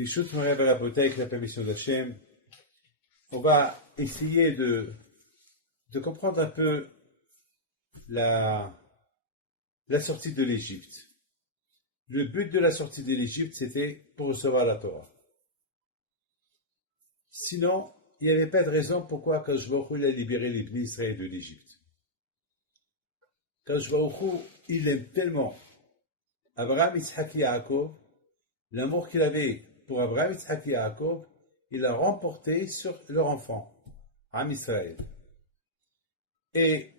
Bishut Moria Barabota, avec la permission d'Hachem, on va essayer de comprendre un peu la sortie de l'Égypte. Le but de la sortie de l'Égypte, c'était pour recevoir la Torah. Sinon, il n'y avait pas de raison pourquoi Kadosh Baruch Hu a libéré les Bnei Israël de l'Égypte. Kadosh Baruch Hu, il aime tellement Abraham, Yitzhak et Yaakov, l'amour qu'il avait pour Abraham, Yitzhak et Yaakov, il l'a remporté sur leur enfant, Am Israël. Et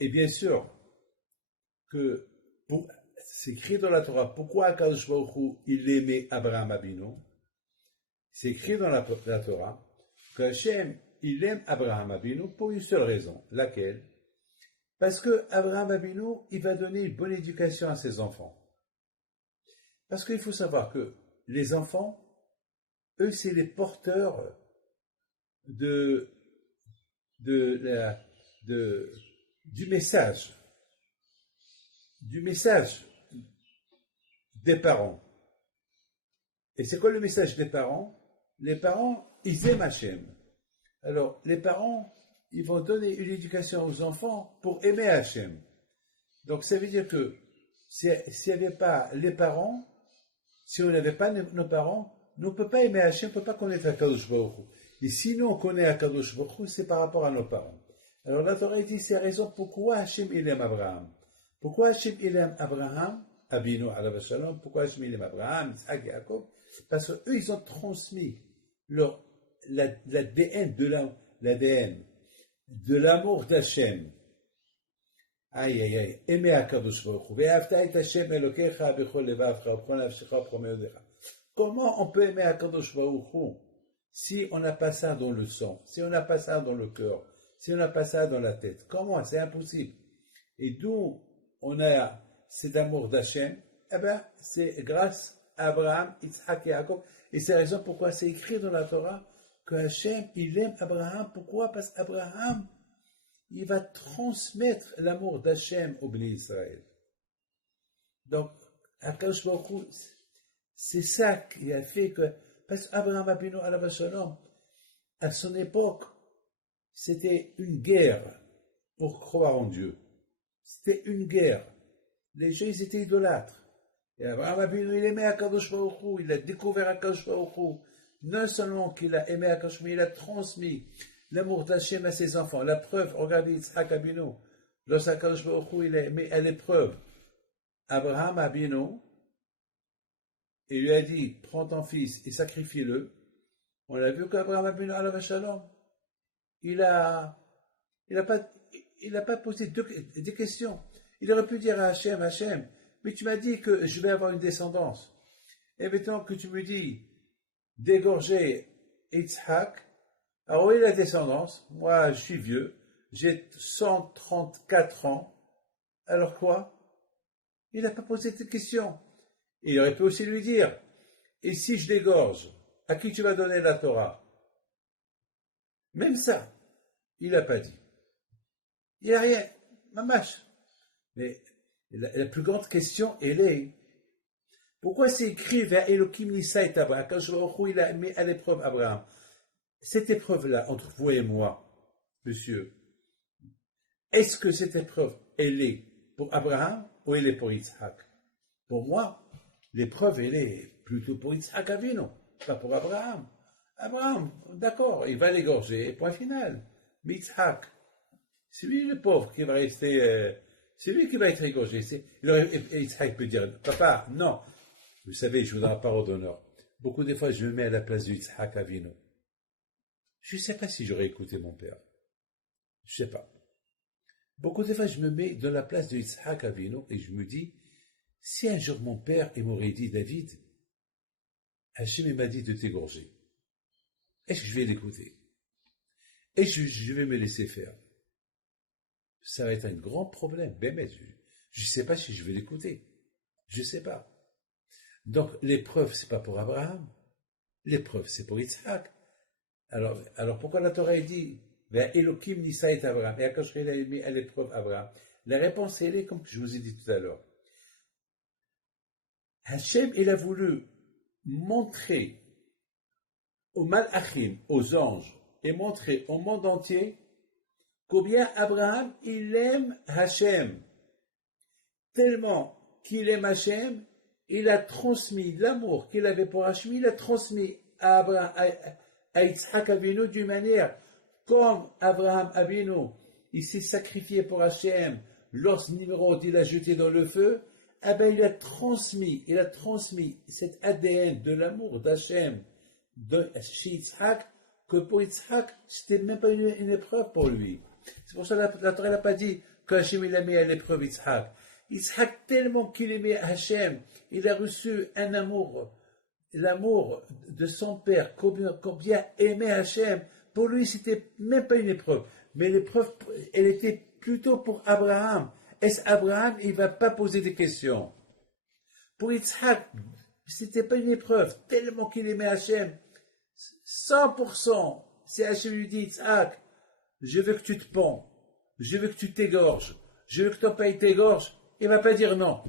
bien sûr que c'est écrit dans la Torah, pourquoi Kadosh Baruch Hu, il aimait Abraham Abinu. C'est écrit dans la Torah que Hachem, il aime Abraham Abinu pour une seule raison. Laquelle? Parce que Abraham Abinu, il va donner une bonne éducation à ses enfants. Parce qu'il faut savoir que les enfants, eux, c'est les porteurs du message des parents. Et c'est quoi le message des parents? Les parents, ils aiment Hachem. Alors, les parents, ils vont donner une éducation aux enfants pour aimer Hachem. Donc, ça veut dire que s'il n'y avait pas les parents, si on n'avait pas nos parents, nous ne pouvons pas aimer Hachem, on ne peut pas connaître Akadosh Baruch Hu. Et si nous, on connaît Akadosh Baruch Hu, c'est par rapport à nos parents. Alors, la Torah dit, c'est la raison pourquoi Hachem, il aime Abraham. Pourquoi Hachem, il aime Abraham, Abinu, alav shalom, pourquoi Hachem, il aime Abraham, Yitzhak, Yaakov? Parce qu'eux, ils ont transmis l'ADN de l'amour d'Hachem. Aïe, aïe, aïe. Aimer Akadosh Baruch Hu. Ve'afta et Hachem Elokecha bechol levavcha u'b'chol nafshecha u'b'chol me'odecha. Comment on peut aimer Akadosh Baruch Hu si on n'a pas ça dans le sang, si on n'a pas ça dans le cœur, si on n'a pas ça dans la tête? Comment? C'est impossible. Et d'où on a cet amour d'Hachem? Eh bien, c'est grâce à Abraham, Yitzhak et Yaakov. Et c'est la raison pourquoi c'est écrit dans la Torah que Hachem, il aime Abraham. Pourquoi? Parce qu'Abraham, il va transmettre l'amour d'Hachem au Bnei Israël. Donc, Akadosh Baruch Hu, c'est ça qui a fait que, parce qu'Abraham Abinu alav shalom, à son époque, c'était une guerre pour croire en Dieu. C'était une guerre. Les gens, ils étaient idolâtres. Et Abraham Abinu, il aimait Akadosh Baruch Hu, il a découvert Akadosh Baruch Hu. Non seulement qu'il a aimé Akadosh, mais il a transmis l'amour d'Hachem à ses enfants. La preuve, regardez Yitzhak Abinu. Lorsqu'Akadosh Baruch Hu, il a mis à l'épreuve Abraham Abinu, et lui a dit, prends ton fils et sacrifie-le. On a vu qu'Abraham Abinu, alav shalom, il a pas posé des questions. Il aurait pu dire à Hachem, mais tu m'as dit que je vais avoir une descendance. Et maintenant que tu me dis d'égorger Yitzhak, alors oui, la descendance, moi je suis vieux, j'ai 134 ans, alors quoi? Il n'a pas posé de questions. Il aurait pu aussi lui dire, et si je l'égorge, à qui tu vas donner la Torah? Même ça, il n'a pas dit. Il n'y a rien, mamash. Mais la plus grande question, elle est, pourquoi c'est écrit vers Elohim Nissa et Abraham, quand il a mis à l'épreuve Abraham? Cette épreuve-là, entre vous et moi, monsieur, est-ce que cette épreuve, elle est pour Abraham ou elle est pour Yitzhak? Pour moi, l'épreuve, elle est plutôt pour Yitzhak Avinu, pas pour Abraham. Abraham, d'accord, il va l'égorger, point final. Mais Yitzhak, c'est lui le pauvre qui va rester, c'est lui qui va être égorgé. Yitzhak peut dire, papa, non. Vous savez, je vous donne la parole d'honneur. Beaucoup de fois, je me mets à la place de Yitzhak Avinu. Je ne sais pas si j'aurais écouté mon père. Je ne sais pas. Beaucoup de fois, je me mets dans la place de Yitzhak Avinu et je me dis, si un jour mon père m'aurait dit, David, Hachem m'a dit de t'égorger, est-ce que je vais l'écouter? Est-ce que je vais me laisser faire? Ça va être un grand problème. Ben, je ne sais pas si je vais l'écouter. Je ne sais pas. Donc, l'épreuve, ce n'est pas pour Abraham. L'épreuve, c'est pour Yitzhak. Alors pourquoi la Torah dit vers Elohim Nissa et Abraham, et Akadosh il a mis à l'épreuve Abraham? La réponse, elle est comme je vous ai dit tout à l'heure. Hachem, il a voulu montrer aux Malachim, aux anges, et montrer au monde entier combien Abraham, il aime Hachem. Tellement qu'il aime Hachem, il a transmis l'amour qu'il avait pour Hachem, il a transmis à Abraham, à Yitzhak Avinu d'une manière comme Abraham Avinu, il s'est sacrifié pour Hachem lorsque Nimrod il l'a jeté dans le feu, eh ben, il a transmis cet ADN de l'amour d'Hachem chez Yitzhak, que pour Yitzhak, c'était même pas une épreuve pour lui. C'est pour ça que la Torah n'a pas dit qu'Hachem il a mis à l'épreuve Yitzhak. Yitzhak, tellement qu'il aimait Hachem, il a reçu un amour, l'amour de son père, combien aimait Hachem. Pour lui, c'était même pas une épreuve. Mais l'épreuve, elle était plutôt pour Abraham. Est-ce Abraham, il va pas poser des questions? Pour Yitzhak, c'était pas une épreuve. Tellement qu'il aimait Hachem, 100%. Si Hachem lui dit, Yitzhak, je veux que tu te pends, je veux que tu t'égorges, je veux que ton pays t'égorge, il va pas dire non.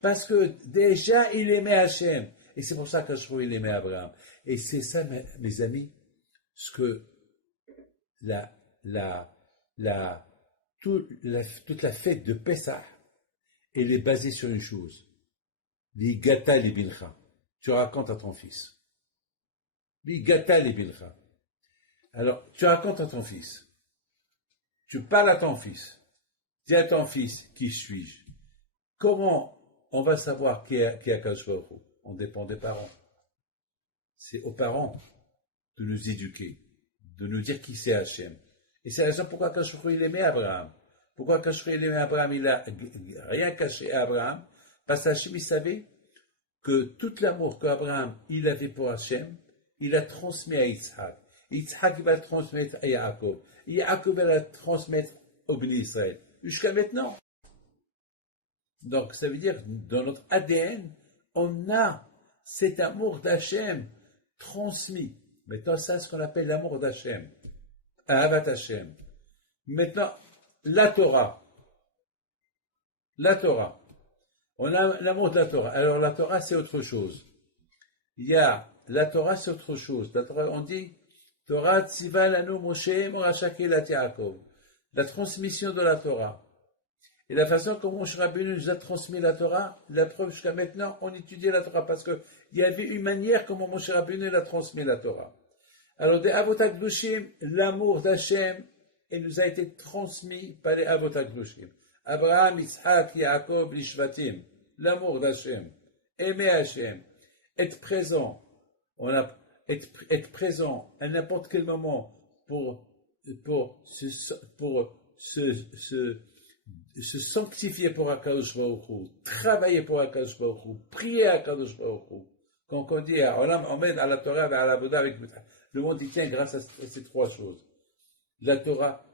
Parce que déjà, il aimait Hachem. Et c'est pour ça que je trouve qu'il aimait Abraham. Et c'est ça, mes amis, ce que toute la fête de Pessah, elle est basée sur une chose. L'igata libilcha. Tu racontes à ton fils. L'igata libilcha. Alors, tu racontes à ton fils. Tu parles à ton fils. Dis à ton fils, qui suis-je? Comment on va savoir qui est Akadosh Baruch Hu? On dépend des parents. C'est aux parents de nous éduquer, de nous dire qui c'est Hachem. Et c'est la raison pourquoi Akadosh Baruch Hu il aimait Abraham. Pourquoi Akadosh Baruch Hu il aimait Abraham? Il n'a rien caché à Abraham. Parce qu'Hachem il savait que tout l'amour qu'Abraham il avait pour Hachem, il a transmis à Yitzhak. Yitzhak il va le transmettre à Yaakov. Yaakov va le transmettre au Bnei Israël. Jusqu'à maintenant. Donc ça veut dire que dans notre ADN, on a cet amour d'Hachem transmis. Maintenant, ça, c'est ce qu'on appelle l'amour d'Hachem. Ahavat Hachem. Maintenant, la Torah. La Torah. On a l'amour de la Torah. Alors, la Torah, c'est autre chose. La Torah, c'est autre chose. La Torah, on dit, Torah tziva lanu Moshe morasha kelat Yaakov. La transmission de la Torah. Et la façon dont Moshe Rabbeinu nous a transmis la Torah, la preuve jusqu'à maintenant, on étudiait la Torah parce qu'il y avait une manière comment Moshe Rabbeinu a transmis la Torah. Alors, des Avot HaKdoshim, l'amour d'Hachem, il nous a été transmis par les Avot HaKdoshim. Abraham, Yitzhak, Yaakov, l'Ishvatim, l'amour d'Hachem, aimer Hachem, être présent, être présent à n'importe quel moment pour se sanctifier pour Akadosh Baruch Hu, travailler pour Akadosh Baruch Hu, prier à Akadosh Baruch Hu. Quand on dit Olam Omed à la Torah et à la Boda avec le monde y tient grâce à ces trois choses. La Torah,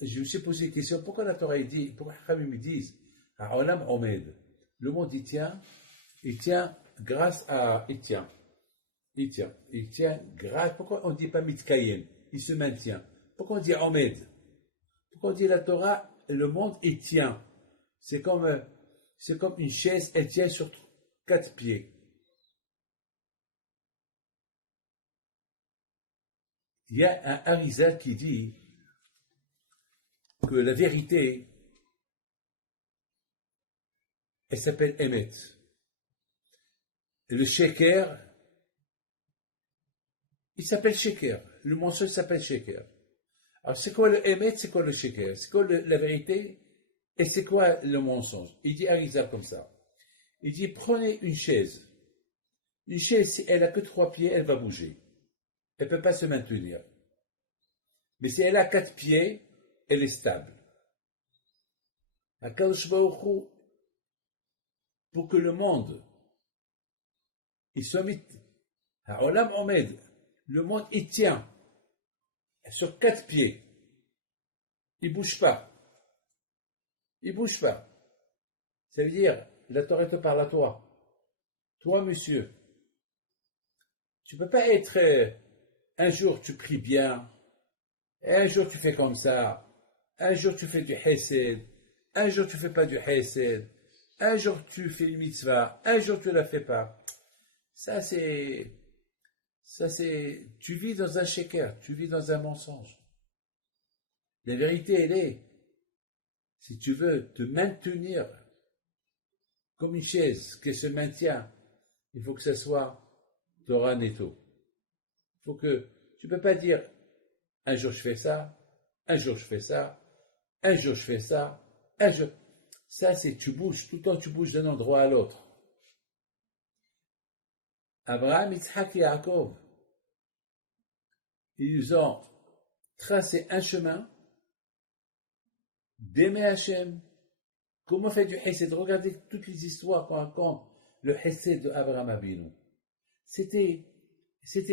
je me suis posé la question, pourquoi la Torah dit, pourquoi les me disent Olam Omed, le monde y tient grâce à, il tient grâce, pourquoi on ne dit pas Mitkayem, il se maintient, pourquoi on dit Omed? Pourquoi on dit la Torah, le monde y tient? C'est comme une chaise, elle tient sur 4 pieds. Il y a un Arizal qui dit que la vérité, elle s'appelle Emet. Et le Sheker, il s'appelle Sheker. Le mensonge s'appelle Sheker. Alors, c'est quoi le Emet, c'est quoi le Sheker? C'est quoi la vérité et c'est quoi le mensonge? Il dit Arizal comme ça. Il dit, prenez une chaise. Une chaise, si elle n'a que 3 pieds, elle va bouger. Elle ne peut pas se maintenir. Mais si elle a 4 pieds, elle est stable. Akadosh Baruch Hu, pour que le monde, il soit mis, à Olam Omed, le monde, il tient sur 4 pieds. Il ne bouge pas. Il ne bouge pas. Ça veut dire, la Torah te parle à toi. Toi, monsieur. Tu ne peux pas être, un jour tu pries bien, un jour tu fais comme ça, un jour tu fais du hesed, un jour tu ne fais pas du hesed, un jour tu fais une mitzvah, un jour tu ne la fais pas. Ça, tu vis dans un shaker, tu vis dans un mensonge. La vérité, elle est, si tu veux te maintenir comme une chaise qui se maintient, il faut que ce soit Torah netto. Il faut que, tu ne peux pas dire, un jour je fais ça, un jour je fais ça, un jour je fais ça, un jour. Ça, c'est tu bouges, tout le temps tu bouges d'un endroit à l'autre. Abraham, Yitzhak et Yaakov, ils ont tracé un chemin d'aimer Hachem. Comment faire du Hesed? Regardez toutes les histoires qu'on raconte, le Hesed d'Abraham Avinu. C'était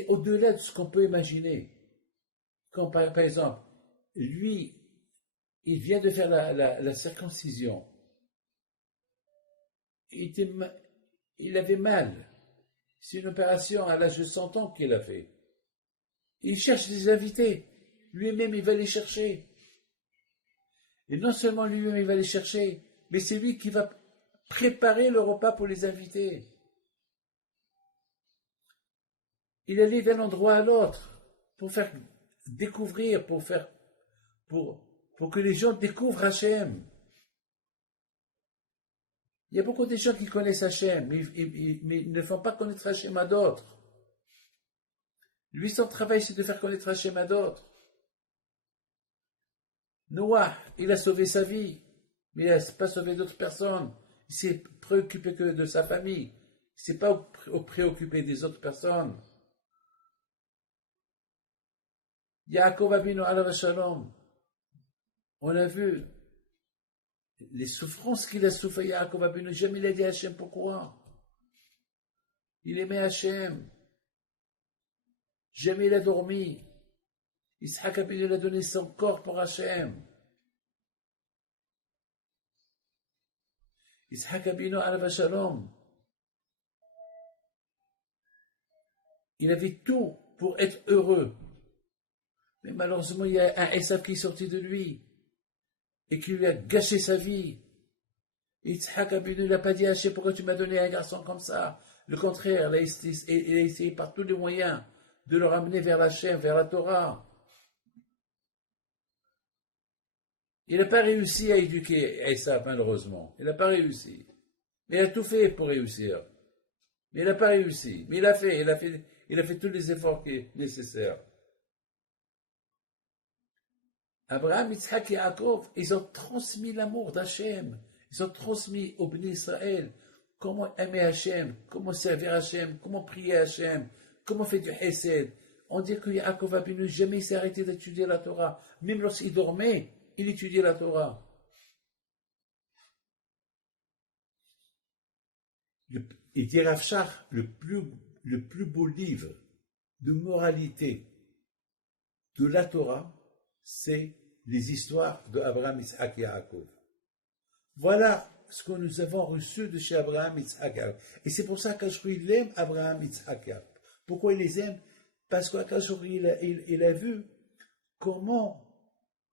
au-delà de ce qu'on peut imaginer. Quand par exemple, lui, il vient de faire la circoncision. Il avait mal. C'est une opération à l'âge de 100 ans qu'il a fait. Il cherche des invités. Lui-même, il va les chercher. Et non seulement lui-même, il va les chercher, mais c'est lui qui va préparer le repas pour les invités. Il allait d'un endroit à l'autre pour faire découvrir, pour que les gens découvrent Hachem. Il y a beaucoup de gens qui connaissent Hachem, mais ils ne font pas connaître Hachem à d'autres. Lui, son travail, c'est de faire connaître Hachem à d'autres. Noah, il a sauvé sa vie, mais il n'a pas sauvé d'autres personnes. Il s'est préoccupé que de sa famille. Il ne s'est pas préoccupé des autres personnes. Yaakov Avinu alav shalom. On a vu les souffrances qu'il a souffert, Yaakov Avinu. Jamais il a dit à Hachem pourquoi. Il aimait Hachem. Jamais il a dormi. Yitzhak Avinu a donné son corps pour Hachem. Yitzhak Avinu alav shalom. Il avait tout pour être heureux. Mais malheureusement, il y a un Esav qui est sorti de lui et qui lui a gâché sa vie. Yitzhak Avinu n'a pas dit à Hachem pourquoi tu m'as donné un garçon comme ça. Le contraire, il a essayé par tous les moyens de le ramener vers Hachem, vers la Torah. Il n'a pas réussi à éduquer Esav, malheureusement. Il n'a pas réussi. Mais il a tout fait pour réussir. Mais il n'a pas réussi. Mais il a fait tous les efforts nécessaires. Abraham, Yitzhak et Yaakov, ils ont transmis l'amour d'Hachem. Ils ont transmis au Béni Israël comment aimer Hachem, comment servir Hachem, comment prier Hachem, comment faire du Hesed. On dit que Yaakov Avinu jamais s'est arrêté d'étudier la Torah. Même lorsqu'il dormait, il étudiait la Torah. Il dit Rav Shach, le plus beau livre de moralité de la Torah, c'est les histoires d'Abraham, Yitzhak et Yaakov. Voilà ce que nous avons reçu de chez Abraham, Yitzhak et Yaakov. Et c'est pour ça qu'Akadosh aime Abraham, Yitzhak et Yaakov. Pourquoi il les aime? Parce qu'Akadosh il a vu comment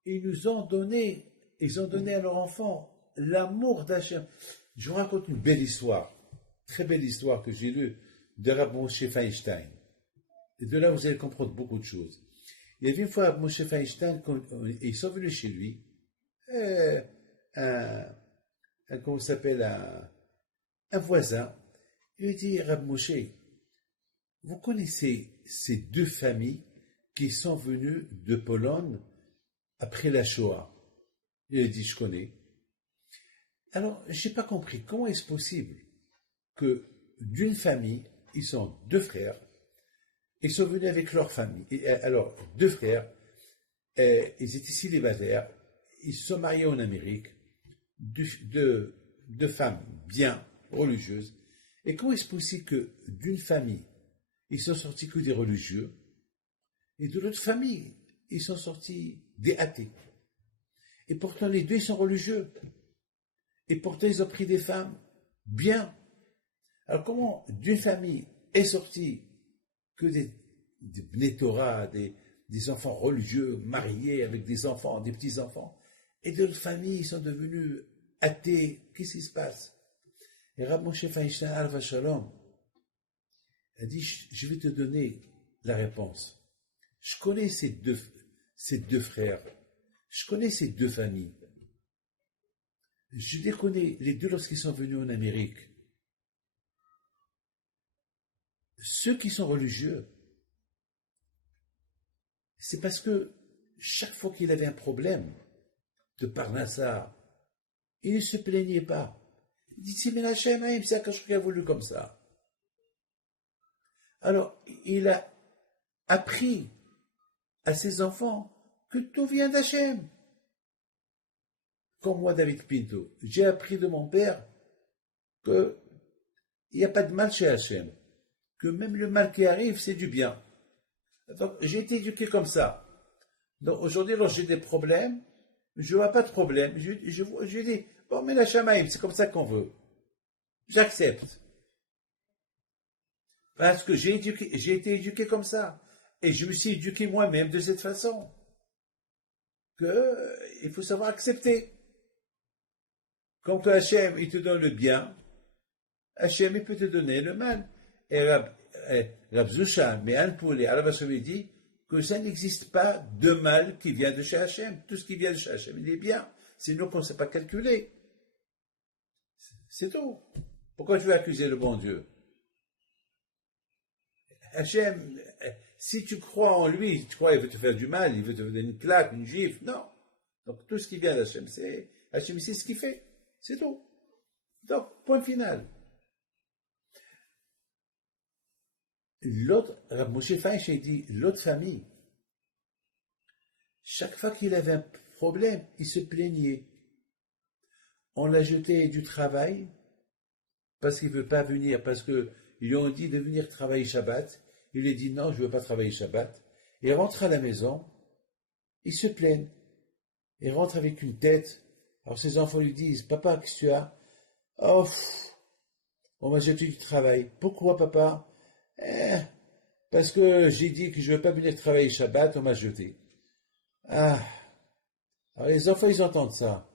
ils ont donné à leurs enfants l'amour d'Hachem. Je vous raconte une belle histoire, très belle histoire que j'ai lue de Rav Moshe Feinstein. Et de là, vous allez comprendre beaucoup de choses. Il y avait une fois Moshe Feinstein, ils sont venus chez lui, comment s'appelle, un voisin. Il lui dit, Rav Moshe, vous connaissez ces deux familles qui sont venues de Pologne après la Shoah? Il a dit, je connais. Alors, je n'ai pas compris, comment est-ce possible que d'une famille, ils sont deux frères, ils sont venus avec leur famille. Alors, deux frères, ils étaient célibataires, ils se sont mariés en Amérique, deux femmes bien religieuses. Et comment est-ce possible que d'une famille, ils sont sortis que des religieux, et de l'autre famille, ils sont sortis des athées? Et pourtant, les deux, ils sont religieux. Et pourtant, ils ont pris des femmes bien. Alors, comment d'une famille est sortie que des Bnei Torah, des enfants religieux mariés avec des enfants, des petits-enfants, et de l'autre famille, ils sont devenus athées? Qu'est-ce qui se passe? Et Rav Moshe Feinstein, alav shalom, Elle dit, je vais te donner la réponse. Je connais ces deux frères. Je connais ces deux familles. Je les connais, les deux, lorsqu'ils sont venus en Amérique. Ceux qui sont religieux, c'est parce que chaque fois qu'il avait un problème de Parnassa, il ne se plaignait pas. Il dit, c'est Menachem, c'est Akash qui a voulu comme ça. Alors, il a appris à ses enfants que tout vient d'Hachem. Comme moi, David Pinto, j'ai appris de mon père qu'il n'y a pas de mal chez Hachem, que même le mal qui arrive, c'est du bien. Donc, j'ai été éduqué comme ça. Donc, aujourd'hui, lorsque j'ai des problèmes, je ne vois pas de problème. Je dis, bon, mais la Shamaïm, c'est comme ça qu'on veut. J'accepte. Parce que j'ai été éduqué comme ça. Et je me suis éduqué moi-même de cette façon. Il faut savoir accepter. Comme que Hachem, il te donne le bien, Hachem, il peut te donner le mal. Et Rab Zusha, mais Anpoul et Alabassoumi dit que ça n'existe pas de mal qui vient de chez Hachem. Tout ce qui vient de chez Hachem, il est bien. Sinon, qu'on ne sait pas calculer. C'est tout. Pourquoi tu veux accuser le bon Dieu? Hachem, si tu crois en lui, tu crois qu'il veut te faire du mal, il veut te donner une claque, une gifle, non. Donc tout ce qui vient d'Hachem, c'est Hachem, c'est ce qu'il fait. C'est tout. Donc, point final. L'autre, Moshe Feinstein dit, l'autre famille, chaque fois qu'il avait un problème, il se plaignait. On l'a jeté du travail parce qu'il ne veut pas venir, parce qu'ils lui ont dit de venir travailler Shabbat. Il a dit non, je ne veux pas travailler Shabbat. Il rentre à la maison, il se plaint. Il rentre avec une tête. Alors ses enfants lui disent, papa, qu'est-ce que tu as? Oh, on m'a jeté du travail. Pourquoi, papa? Parce que j'ai dit que je ne veux pas venir travailler Shabbat, on m'a jeté. Ah. Alors les enfants, ils entendent ça.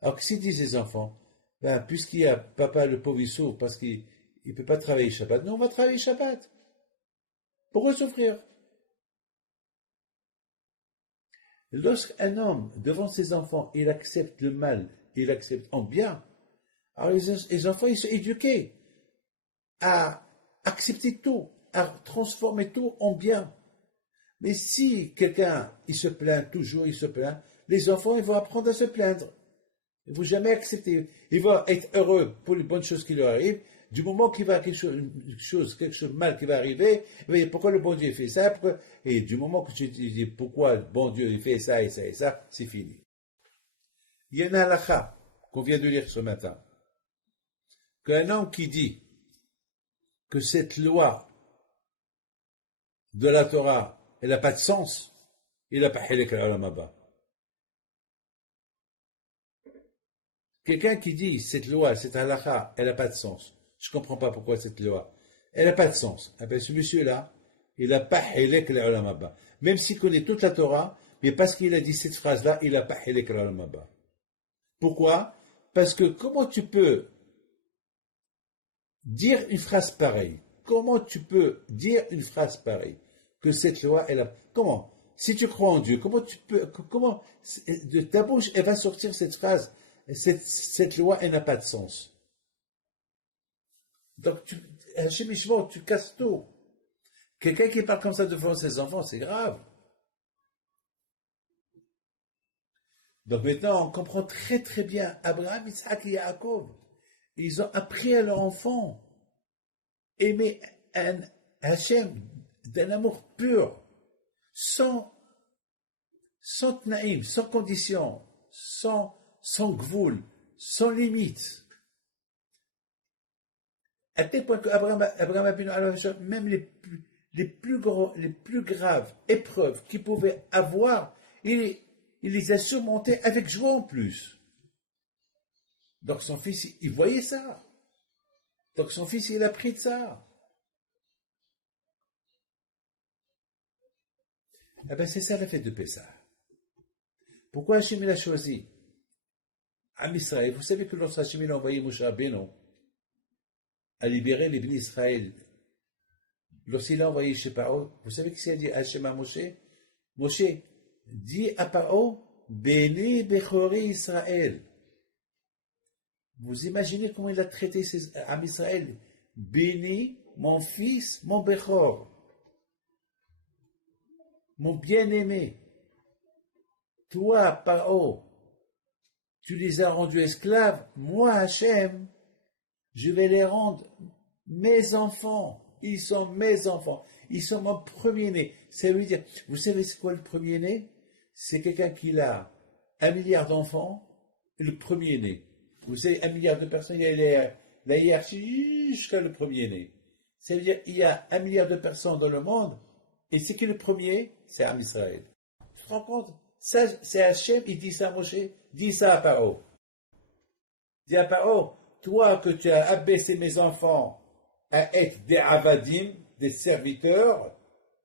Alors qu'est-ce qu'ils disent les enfants? Ben, puisqu'il y a papa le pauvre, il souffre parce qu'il ne peut pas travailler Shabbat. Non, on va travailler Shabbat. Pourquoi souffrir? Lorsqu'un homme, devant ses enfants, il accepte le mal, il accepte en bien, alors les enfants, ils sont éduqués à accepter tout, à transformer tout en bien. Mais si quelqu'un, il se plaint toujours, il se plaint, les enfants, ils vont apprendre à se plaindre. Ils ne vont jamais accepter. Ils vont être heureux pour les bonnes choses qui leur arrivent. Du moment qu'il va quelque chose de mal qui va arriver, mais pourquoi le bon Dieu fait ça? Et du moment que tu dis pourquoi le bon Dieu fait ça et ça et ça, c'est fini. Il y a un halakha qu'on vient de lire ce matin. Qu'un homme qui dit que cette loi de la Torah, elle n'a pas de sens, il n'a pas hilek al-olam haba. Quelqu'un qui dit cette loi, cette halakha, elle n'a pas de sens. Je ne comprends pas pourquoi cette loi. Elle n'a pas de sens. Eh bien, ce monsieur-là, il n'a pas hilek al-olam haba. Même s'il connaît toute la Torah, mais parce qu'il a dit cette phrase-là, il n'a pas hilek al-olam haba. Pourquoi? Parce que comment tu peux dire une phrase pareille? Comment tu peux dire une phrase pareille? Que cette loi, elle a... Comment? Si tu crois en Dieu, comment tu peux... Comment de ta bouche, elle va sortir cette phrase? Cette loi, elle n'a pas de sens. Donc, tu casses tout. Quelqu'un qui parle comme ça devant ses enfants, c'est grave. Donc maintenant, on comprend très très bien Abraham, Isaac et Yaakov. Ils ont appris à leurs enfants aimer un Hachem d'un amour pur, sans tnaïm, sans condition, sans gvoul, sans limite. À tel point que Abraham a pu, même les plus graves épreuves qu'il pouvait avoir, il les a surmontées avec joie en plus. Donc son fils, il voyait ça. Donc son fils, il a pris de ça. Eh bien, c'est ça la fête de Pessah. Pourquoi Hachem l'a choisi? Am Israël, vous savez que lorsque Hachem a envoyé Moshe Rabbeinu à libérer les bénis Israël lorsqu'il a envoyé chez Paro, vous savez ce qu'il a dit Hachem à Moshe? Moshe, dit à Paro, Béni Bechori Israël. Vous imaginez comment il a traité ses amis Israël? Béni, mon fils, mon Bechor, mon bien-aimé. Toi, Paro, tu les as rendus esclaves. Moi, Hachem, je vais les rendre mes enfants. Ils sont mes enfants. Ils sont mon premier-né. Ça veut dire, vous savez c'est quoi le premier-né? C'est quelqu'un qui a 1 milliard d'enfants, le premier-né. Vous savez, 1 milliard de personnes, il y a la hiérarchie jusqu'à le premier-né. Ça veut dire, il y a 1 milliard de personnes dans le monde, et c'est qui le premier? C'est Am Israël. Tu te rends compte? Ça, c'est Hachem, il dit ça à Moshe, dis ça à Paro. Dis à Paro, toi que tu as abaissé mes enfants à être des avadim, des serviteurs,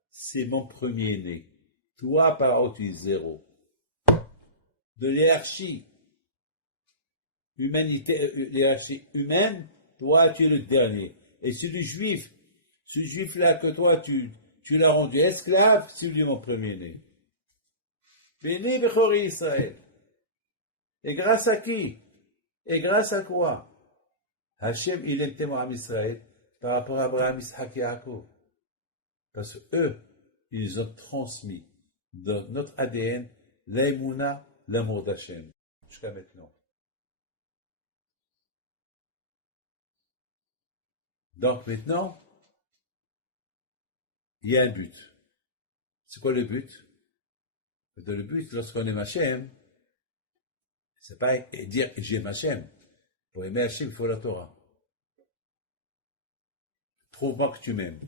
c'est mon premier-né. Toi, Paro, tu es 0. De l'hierarchie l'hierarchie humaine, toi, tu es le dernier. Et celui juif-là que toi, tu l'as rendu esclave, c'est lui mon premier-né. Béni Bechori Israël. Et grâce à qui? Et grâce à quoi? Hachem, il aime tellement Am Israël par rapport à Abraham, Isaac et Yaakov. Parce qu'eux, ils ont transmis dans notre ADN l'aïmouna, l'amour d'Hachem, jusqu'à maintenant. Donc maintenant, il y a un but. C'est quoi le but? Le but, lorsqu'on aime Hachem, c'est pas dire j'aime Hachem. Pour aimer Hachem, il faut la Torah. Prouve-moi que tu m'aimes.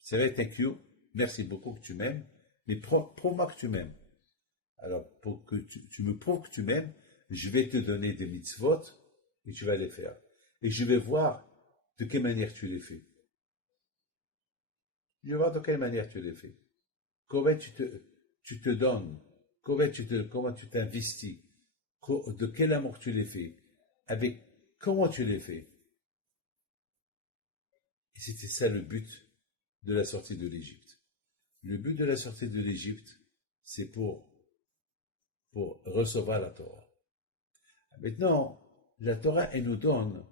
C'est vrai, thank you. Merci beaucoup que tu m'aimes. Mais prouve-moi que tu m'aimes. Alors, pour que tu me prouves que tu m'aimes, je vais te donner des mitzvot et tu vas les faire. Et je vais voir de quelle manière tu les fais. Je vais voir de quelle manière tu les fais. Comment tu te donnes. Comment tu t'investis. De quel amour tu les fais. Avec comment tu les fais. Et c'était ça le but de la sortie de l'Égypte. Le but de la sortie de l'Égypte, c'est pour recevoir la Torah. Maintenant, la Torah, elle nous donne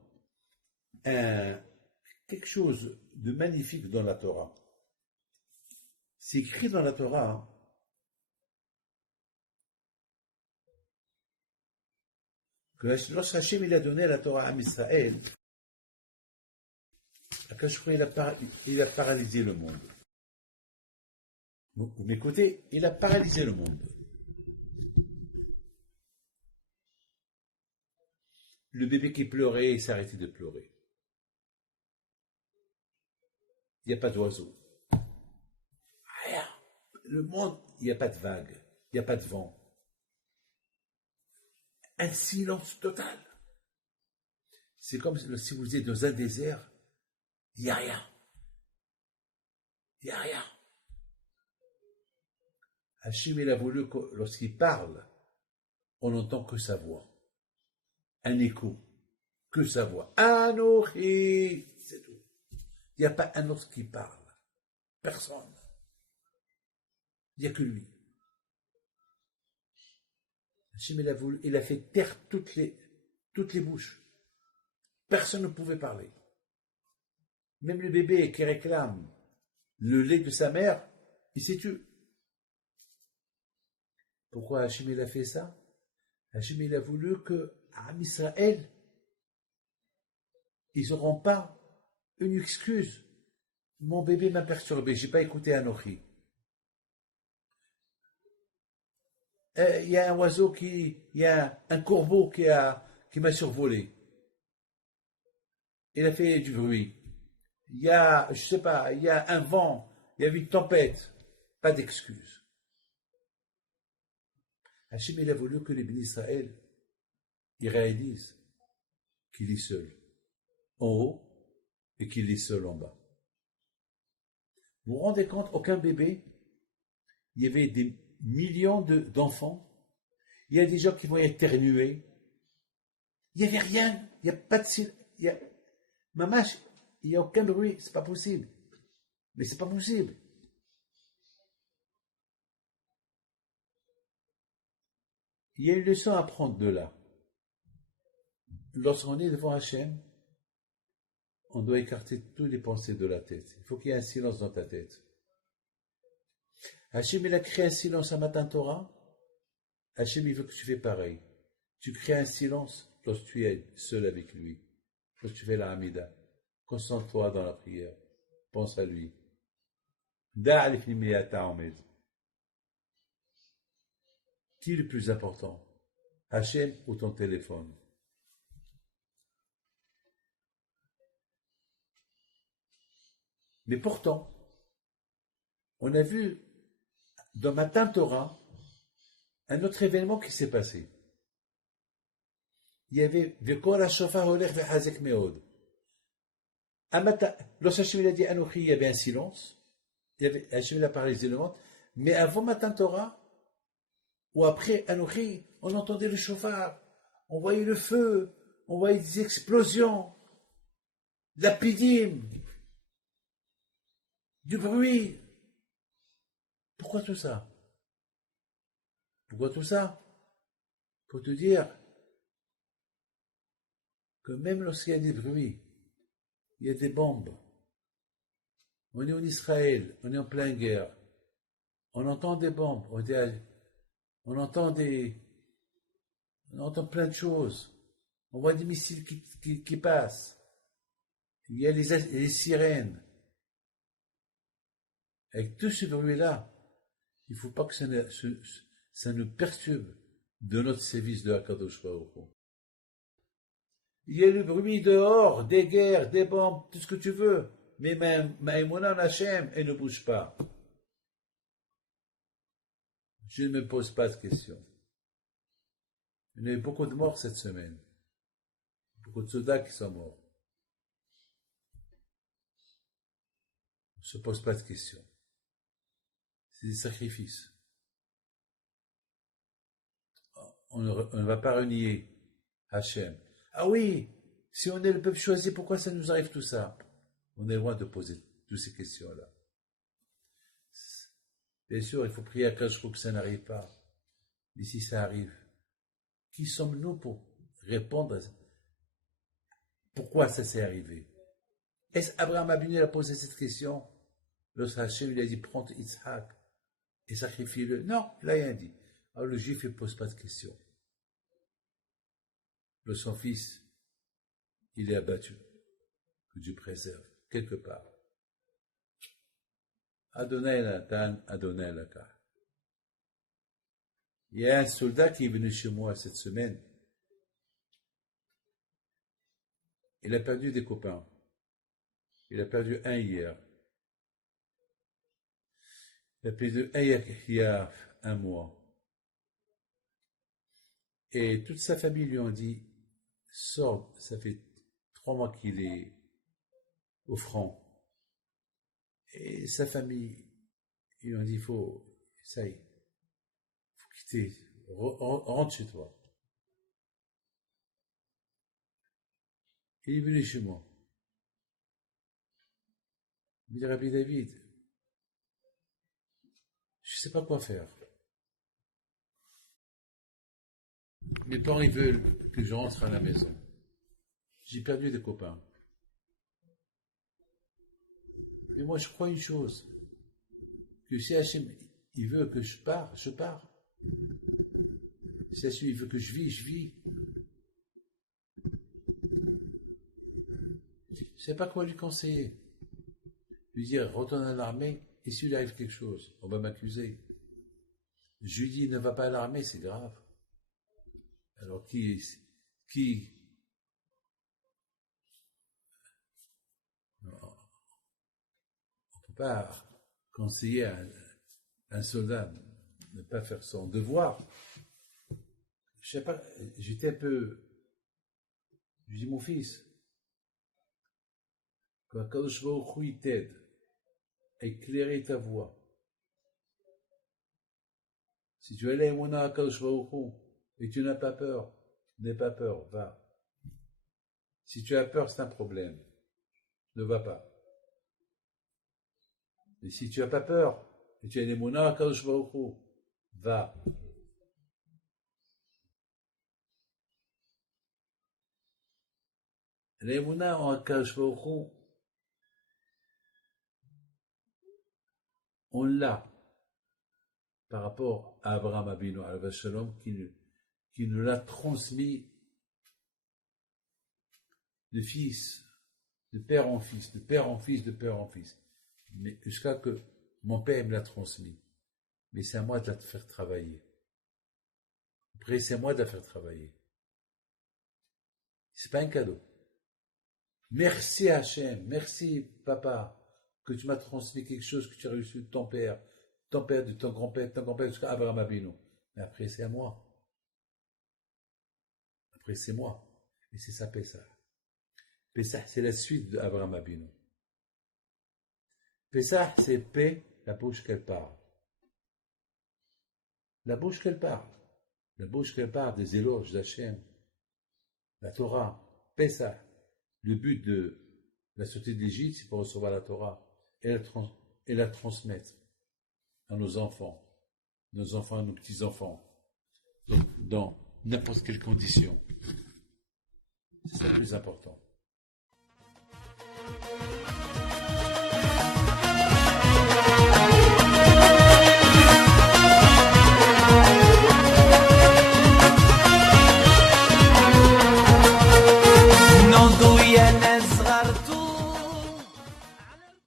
quelque chose de magnifique dans la Torah. C'est écrit dans la Torah que lorsque Hachem il a donné la Torah à Israël, il a paralysé le monde. Vous m'écoutez? Il a paralysé le monde. Le bébé qui pleurait, il s'est arrêté de pleurer. Il n'y a pas d'oiseau. Rien. Le monde, il n'y a pas de vague. Il n'y a pas de vent. Un silence total. C'est comme si vous êtes dans un désert, il n'y a rien. Il n'y a rien. Hachem, il a voulu que lorsqu'il parle, on n'entend que sa voix. Un écho. Que sa voix. Anochi. C'est tout. Il n'y a pas un autre qui parle. Personne. Il n'y a que lui. Hachem, il a fait taire toutes les bouches. Personne ne pouvait parler. Même le bébé qui réclame le lait de sa mère, il s'est tué. Pourquoi Hachem il a fait ça? Hachem il a voulu que Am Israël, ils n'auront pas une excuse. Mon bébé m'a perturbé, j'ai pas écouté Anochi. Il y a un oiseau il y a un corbeau qui m'a survolé. Il a fait du bruit. Il y a, je sais pas, il y a un vent, il y a une tempête. Pas d'excuse. Hachem, il a voulu que les bénis Israël, ils réalisent qu'il est seul en haut et qu'il est seul en bas. Vous vous rendez compte, aucun bébé, il y avait des millions d'enfants, il y a des gens qui vont éternuer, il n'y avait rien, il n'y a pas de... Mamache, il n'y a aucun bruit, c'est pas possible. Mais c'est pas possible. Il y a une leçon à prendre de là. Lorsqu'on est devant Hachem, on doit écarter toutes les pensées de la tête. Il faut qu'il y ait un silence dans ta tête. Hachem, il a créé un silence à Matan Torah. Hachem, il veut que tu fais pareil. Tu crées un silence lorsque tu es seul avec lui. Lorsque tu fais la Hamida. Concentre-toi dans la prière. Pense à lui. Qui est le plus important? Hachem ou ton téléphone? Mais pourtant, on a vu dans Matan Torah un autre événement qui s'est passé. Il y avait Vekol HaShofar Olech Vechazek Meod. Lorsque Hachem a dit Anochi, il y avait un silence. Hachem a parlé des éléments. Mais avant Matan Torah, ou après Anochi, on entendait le shofar, on voyait le feu, on voyait des explosions, de la pidim, du bruit. Pourquoi tout ça? Pourquoi tout ça? Pour te dire que même lorsqu'il y a des bruits, il y a des bombes, on est en Israël, on est en pleine guerre, on entend des bombes, on entend plein de choses, on voit des missiles qui passent, il y a les sirènes. Avec tout ce bruit-là, il ne faut pas que ça nous perturbe de notre service de Hakadosh Baruch Hu. Il y a le bruit dehors, des guerres, des bombes, tout ce que tu veux. Mais Maïmouna en Hachem, elle ne bouge pas. Je ne me pose pas de questions. Il y a eu beaucoup de morts cette semaine. Beaucoup de soldats qui sont morts. On ne se pose pas de questions. C'est des sacrifices. On ne va pas renier Hachem. Ah oui, si on est le peuple choisi, pourquoi ça nous arrive tout ça? On est loin de poser toutes ces questions-là. Bien sûr, il faut prier à Kadosh que ça n'arrive pas. Mais si ça arrive, qui sommes-nous pour répondre à ça? Pourquoi ça s'est arrivé? Est-ce Abraham Abinu a posé cette question? Lorsque Hachem lui a dit, prends Yitzhak et sacrifie-le. Non, il n'a rien dit. Alors le juif ne pose pas de questions. Son fils, il est abattu. Que Dieu préserve, quelque part. Adonai Natan, Adonai Laka. Il y a un soldat qui est venu chez moi cette semaine. Il a perdu des copains. Il a perdu un hier. Il a perdu un il y a un mois. Et toute sa famille lui ont dit, sors, ça fait 3 mois qu'il est au front. Et sa famille, ils lui ont dit, ça y est, faut quitter, rentre chez toi. Il est venu chez moi. Il me dit, Rabbi David, je ne sais pas quoi faire. Mes parents, ils veulent que je rentre à la maison. J'ai perdu des copains. Mais moi, je crois une chose, que si Hachem, il veut que je pars, je pars. Si Hachem, il veut que je vis, je vis. Je ne sais pas quoi lui conseiller. Lui dire, retourne à l'armée, et s'il arrive quelque chose, on va m'accuser. Je lui dis, ne va pas à l'armée, c'est grave. Alors qui on ne peut pas conseiller à un soldat de ne pas faire son devoir. Je sais pas, j'étais un peu, je dis mon fils, quand Kadosh Baruch Hu t'aide à éclairer ta voie, si tu allais à Kadosh Baruch Hu et tu n'as pas peur, n'aie pas peur, va. Si tu as peur, c'est un problème. ne va pas. Et si tu n'as pas peur, et tu as une émouna, Kadosh Baruch Hu, va. L'émouna en Kadosh Baruch Hu, on l'a par rapport à Abraham Abinu, à Shalom, qui nous l'a transmis de fils, de père en fils, de père en fils, de père en fils. Mais jusqu'à que mon père me l'a transmis. Mais c'est à moi de la faire travailler. Après, c'est à moi de la faire travailler. C'est pas un cadeau. Merci Hachem, merci papa, que tu m'as transmis quelque chose que tu as reçu de ton père, de ton grand-père, jusqu'à Abraham Abinu. Mais après, c'est à moi. Après, c'est moi. Et c'est ça, Pessah. Pessah, c'est la suite d'Abraham Abinu. Pessah, c'est paix, la bouche qu'elle parle. La bouche qu'elle parle. La bouche qu'elle parle des éloges d'Hachem. La Torah. Pessah. Le but de la sortie d'Égypte, c'est pour recevoir la Torah et la transmettre à nos enfants, à nos petits-enfants, dans n'importe quelle condition. C'est ça le plus important.